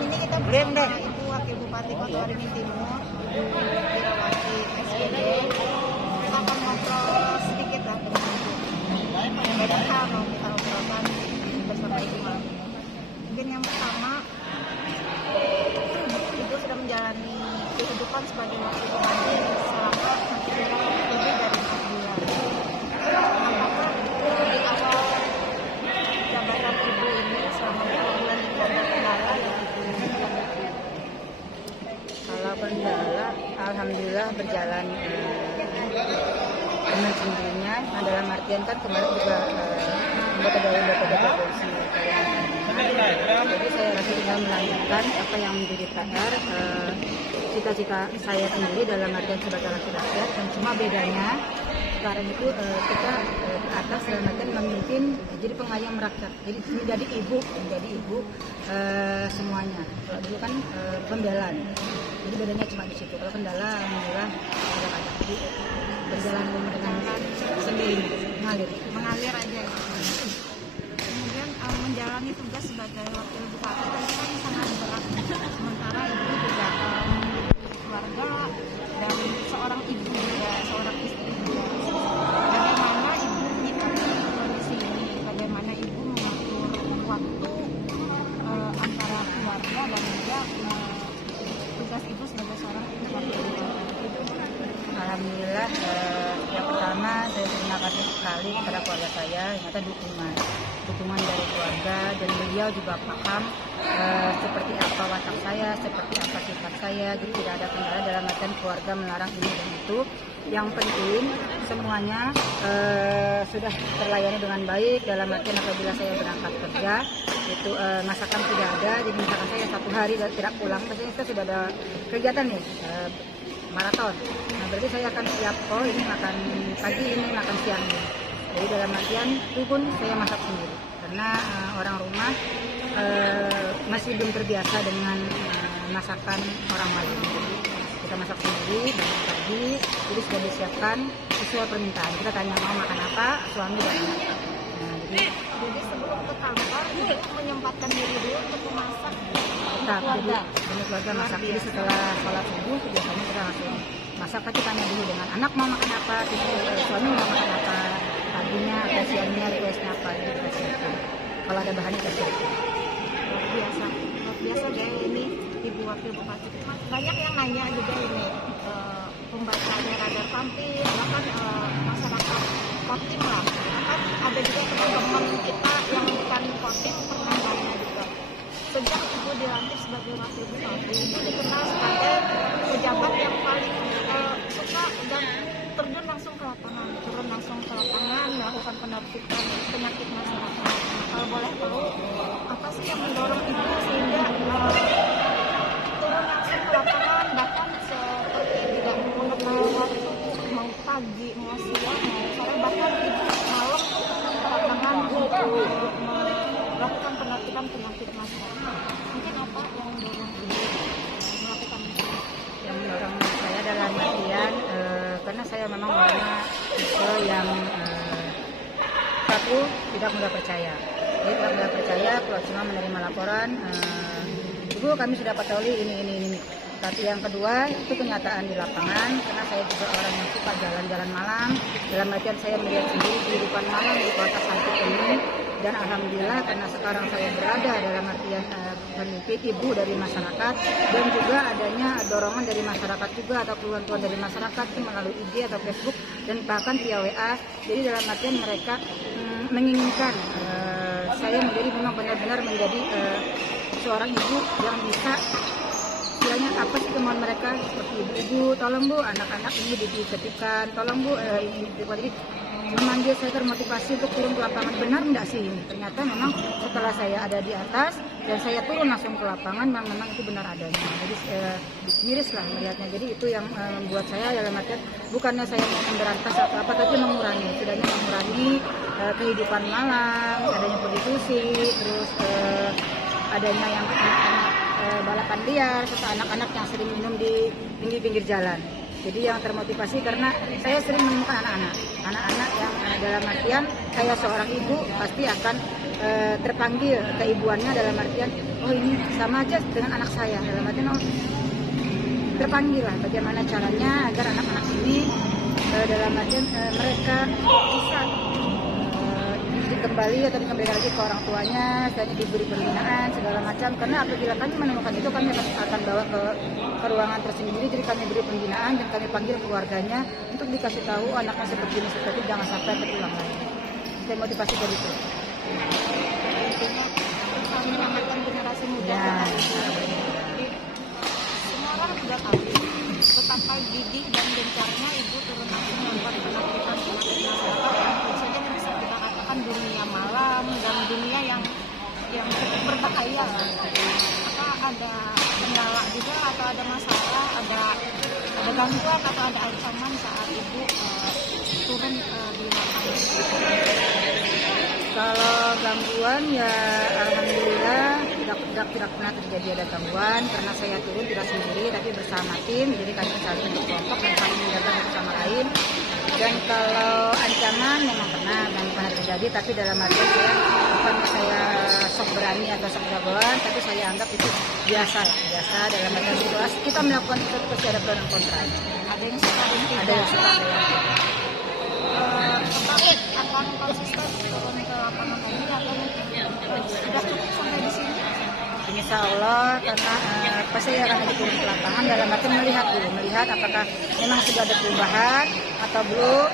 ini kita bersama Ibu Wakil Bupati Kota Waringin Timur, Ibu Irawati SPD. Kita akan ngobrol sedikit lah dengan Ibu. Banyak hal mau kita obrolkan bersama Ibu malam ini. Mungkin yang pertama, Ibu sudah menjalani kehidupan sebagai Wakil Bupati selama lebih dari 4 bulan. Apakah di awal jabatan Ibu ini selama 4 bulan ini ada kendala yang Ibu hadapi? Kalau kendala, alhamdulillah berjalan dengan sendirinya. Nah, dalam artian kan kemarin juga anggota polisi. Jadi saya rasa tinggal melanjutkan apa yang menjadi PR, cita-cita saya sendiri dalam artian sebagai wakil rakyat. Dan cuma bedanya sekarang itu kita ke atas dalam artian memimpin jadi pengayom rakyat. Jadi menjadi ibu semuanya. Kalau dulu kan pembelaan. Jadi bedanya cuma di situ. Kalau kendala, alhamdulillah tidak ada. Jadi berjalan dengan sendiri, mengalir aja. Kemudian menjalani tugas sebagai wakil bupati tadi kan sangat berat. Sementara Ibu juga keluarga dan seorang ibu juga, seorang istri juga. Bagaimana Ibu menyikapi kondisi ini? Bagaimana Ibu mengatur waktu antara keluarga dan juga tugas Ibu sebagai seorang wakil bupati? Alhamdulillah, yang pertama saya terima kasih sekali kepada keluarga saya, ternyata dukungan dari keluarga, dan beliau juga paham seperti apa watak saya, seperti apa sifat saya. Jadi tidak ada kendala dalam artian keluarga melarang ini dan itu. Yang penting semuanya sudah terlayani dengan baik dalam artian apabila saya berangkat kerja itu masakan tidak ada. Jadi misalkan saya 1 hari tidak pulang, biasanya saya sudah ada kegiatan nih maraton. Nah, berarti saya akan siap, oh ini makan pagi, ini makan siang ini. Jadi dalam artian itu pun saya masak sendiri karena orang rumah masih belum terbiasa dengan masakan orang lain. Jadi kita masak sendiri bangun pagi, jadi sudah disiapkan sesuai permintaan. Kita tanya mau makan apa, suami dan anak. Nah, jadi sebelum ke kantor Ibu menyempatkan diri dulu untuk memasak. Tetap, jadi keluarga masak. Jadi setelah sholat subuh biasanya kita langsung masak. Tapi tanya dulu dengan anak mau makan apa, suami mau makan apa, paginya atau siangnya requestnya apa, jadi kita siapkan. Kalau ada bahannya kita siapkan. Luar biasa deh ini Ibu Wakil Bupati. Banyak yang nanya juga ini pembacanya radar tampil, bahkan masyarakat Kotim lah. Kan ada juga teman-teman kita yang bukan Kotim pernah nanya juga. Sejak Ibu dilantik sebagai Wakil Bupati, Ibu dikenal sebagai pejabat yang paling suka dan turun langsung ke lapangan, melakukan penertiban penyakit masyarakat. Kalau boleh tahu, apa sih yang mendorong Ibu sehingga turun langsung ke lapangan, bahkan seperti tidak mengenal waktu, mau pagi, mau siang, mau sore, bahkan Ibu malam ke lapangan untuk melakukan penertiban penyakit masyarakat. Mungkin apa yang mendorong Ibu melakukan itu? Yang mendorong saya dalam artian karena saya memang orangnya tipe yang satu tidak mudah percaya. Jadi tidak mudah percaya kalau cuma menerima laporan, Ibu kami sudah patroli ini. Tapi yang kedua itu kenyataan di lapangan, karena saya juga orang yang suka jalan-jalan malam. Dalam artian saya melihat sendiri kehidupan malam di kota Santik ini. Dan alhamdulillah karena sekarang saya berada dalam artian memimpin ibu dari masyarakat, dan juga adanya dorongan dari masyarakat juga atau keluhan-keluhan dari masyarakat melalui IG atau Facebook dan bahkan via WA. Jadi dalam artian mereka menginginkan saya memang benar-benar menjadi seorang ibu yang bisa istilahnya apa sih kemauan mereka, seperti ibu-ibu, tolong Bu anak-anak ini ditertibkan, tolong Bu ini jadi memanggil saya termotivasi untuk turun ke lapangan. Benar enggak sih ini? Ternyata memang setelah saya ada di atas dan saya turun langsung ke lapangan, memang itu benar adanya. Jadi miris lah melihatnya. Jadi itu yang membuat saya dalam artian bukannya saya mau memberantas apa tapi mengurangi, setidaknya mengurangi kehidupan malam, adanya prostitusi, terus adanya yang balapan liar, serta anak-anak yang sering minum di pinggir-pinggir jalan. Jadi yang termotivasi karena saya sering menemukan anak-anak yang dalam artian saya seorang ibu pasti akan terpanggil keibuannya, dalam artian oh ini sama aja dengan anak saya, dalam artian oh terpanggil lah bagaimana caranya agar anak-anak ini dalam artian mereka bisa kembali atau dikembalikan lagi ke orang tuanya, misalnya diberi pembinaan segala macam. Karena apabila kami menemukan itu, kami akan bawa ke ruangan tersendiri, jadi kami beri pembinaan dan kami panggil keluarganya untuk dikasih tahu anaknya seperti ini, seperti itu, jangan sampai terulang lagi. Dan motivasi dari itu. Intinya menyelamatkan generasi muda. Ya. Semua orang sudah tahu betapa gigih dan gencarnya ibu turun langsung melakukan penerbitan penyakit masyarakat yang tentu saja bisa kita katakan dunia malam dan dunia yang cukup berbahaya. Apakah ada kendala juga atau ada masalah, ada gangguan atau ada ancaman saat ibu turun di lapangan? Kalau gangguan ya alhamdulillah tidak pernah terjadi ada gangguan, karena saya turun tidak sendiri tapi bersama tim, jadi kami saling berkelompok dan saling menjaga satu sama lain. Dan kalau ancaman memang pernah terjadi, tapi dalam arti bukan saya sok berani atau sok jagoan, tapi saya anggap itu biasa dalam arti situasi kita melakukan itu pasti ada pro dan kontra. Ada yang suka dan tidak. Ada yang suka. Apakah akan konsisten turun ke lapangan lagi atau sudah cukup sampai di sini? Insya Allah, karena pasti akan ada turun ke lapangan dalam arti melihat apakah memang sudah ada perubahan atau belum,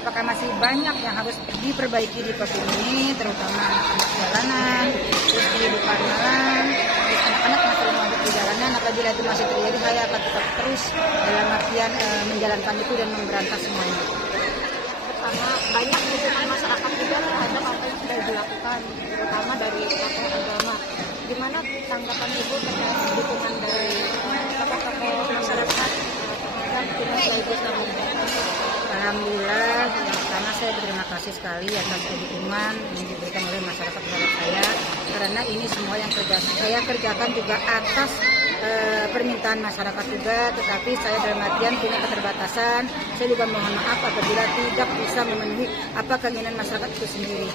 apakah masih banyak yang harus diperbaiki di pos ini, terutama anak-anak jalanan, terus di depan malam, terus anak-anak yang sering masuk di jalanan. Apabila itu masih terjadi, saya akan tetap terus dalam artian menjalankan itu dan memberantas semuanya. Karena banyak dukungan masyarakat juga terhadap apa yang sudah dilakukan, terutama dari tokoh agama. Gimana tanggapan ibu terkait dukungan dari tokoh-tokoh masyarakat terhadap kinerja ibu selama ini? Alhamdulillah, yang pertama saya berterima kasih sekali atas dukungan yang diberikan oleh masyarakat terhadap saya, karena ini semua yang saya kerjakan juga atas permintaan masyarakat juga, tetapi saya dalam artian punya keterbatasan. Saya juga mohon maaf apabila tidak bisa memenuhi apa keinginan masyarakat itu sendiri.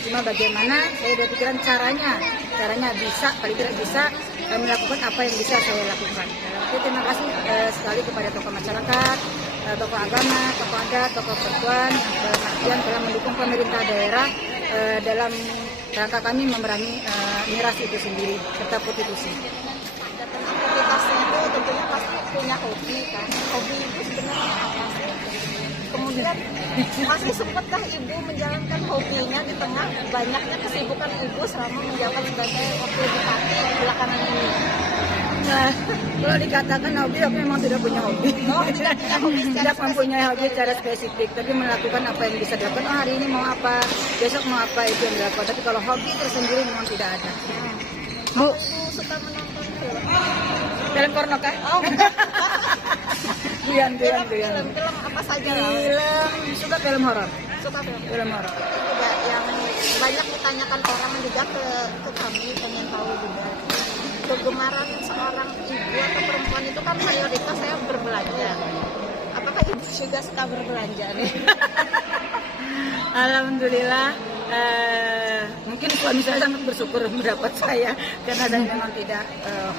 Cuma bagaimana saya udah pikiran caranya bisa, paling tidak bisa melakukan apa yang bisa saya lakukan. Jadi terima kasih sekali kepada tokoh masyarakat, tokoh agama, tokoh adat, tokoh perempuan yang dalam artian telah mendukung pemerintah daerah dalam rangka kami memerangi miras itu sendiri serta prostitusi. Aktivitasnya itu tentunya pasti punya hobi kan. Hobi itu sebenarnya apa sih? Kemudian masih sempetkah ibu menjalankan hobinya di tengah banyaknya kesibukan ibu selama menjabat sebagai wakil bupati belakangan ini? Nah, kalau dikatakan hobi, aku memang tidak punya hobi. Tidak mempunyai hobi secara spesifik, tapi melakukan apa yang bisa dilakukan. Oh, hari ini mau apa, besok mau apa, itu yang dilakukan. Tapi kalau hobi tersendiri memang tidak ada. Bu, Suka menonton film? film porno kah? Oh, Film apa saja? Film, suka film horor. Suka film. Film horor. Juga yang banyak ditanyakan orang juga ke kami, pengen tahu juga. Kegemaran seorang ibu atau perempuan itu kan mayoritas saya berbelanja. Apakah ibu juga suka berbelanja nih? Alhamdulillah, mungkin suami saya sangat bersyukur mendapat saya, karena saya memang tidak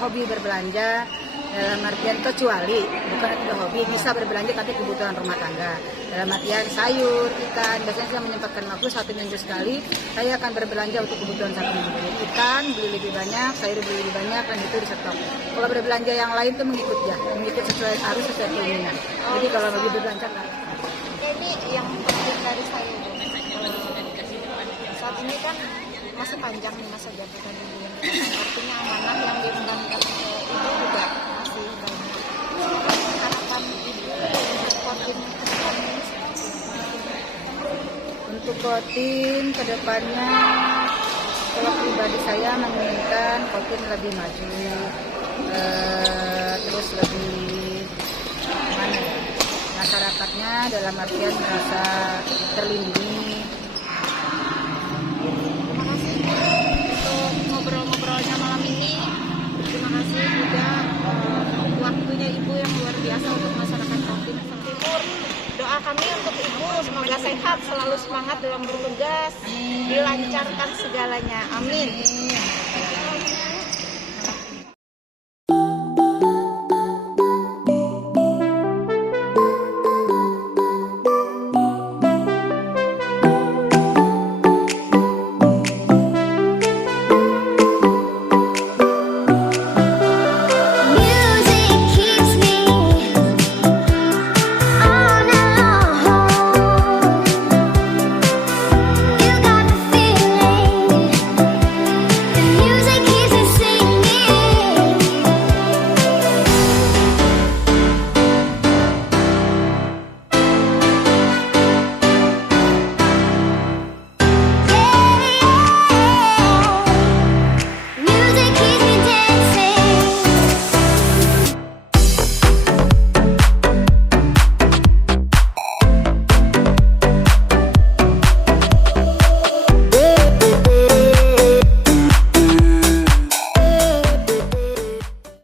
hobi berbelanja dalam artian, kecuali bukan tidak hobi, bisa berbelanja tapi kebutuhan rumah tangga dalam artian sayur, ikan. Biasanya saya menyempatkan waktu 1 minggu sekali, saya akan berbelanja untuk kebutuhan 1 minggu. Ikan beli lebih banyak, sayur beli lebih banyak, dan itu di stok. Kalau berbelanja yang lain itu mengikut sesuai arus, sesuai keinginan. Jadi kalau lebih berbelanja Ini yang penting dari saya Bu. Saat ini kan masih panjang nih masa jabatan ibu yang kita artinya amanah yang diembankan ke ibu juga masih banyak. Harapan ibu untuk Kodim ke depannya untuk Kodim ke depannya, kalau pribadi saya menginginkan Kodim lebih maju, terus lebih mana ya, masyarakatnya dalam artian merasa terlindungi. Terima kasih untuk ngobrol-ngobrolnya malam ini. Terima kasih juga waktunya ibu yang luar biasa untuk masyarakat Kodim Timur. Doa doa kami untuk Ibu semoga sehat, selalu semangat dalam bertugas, dilancarkan segalanya. Amin.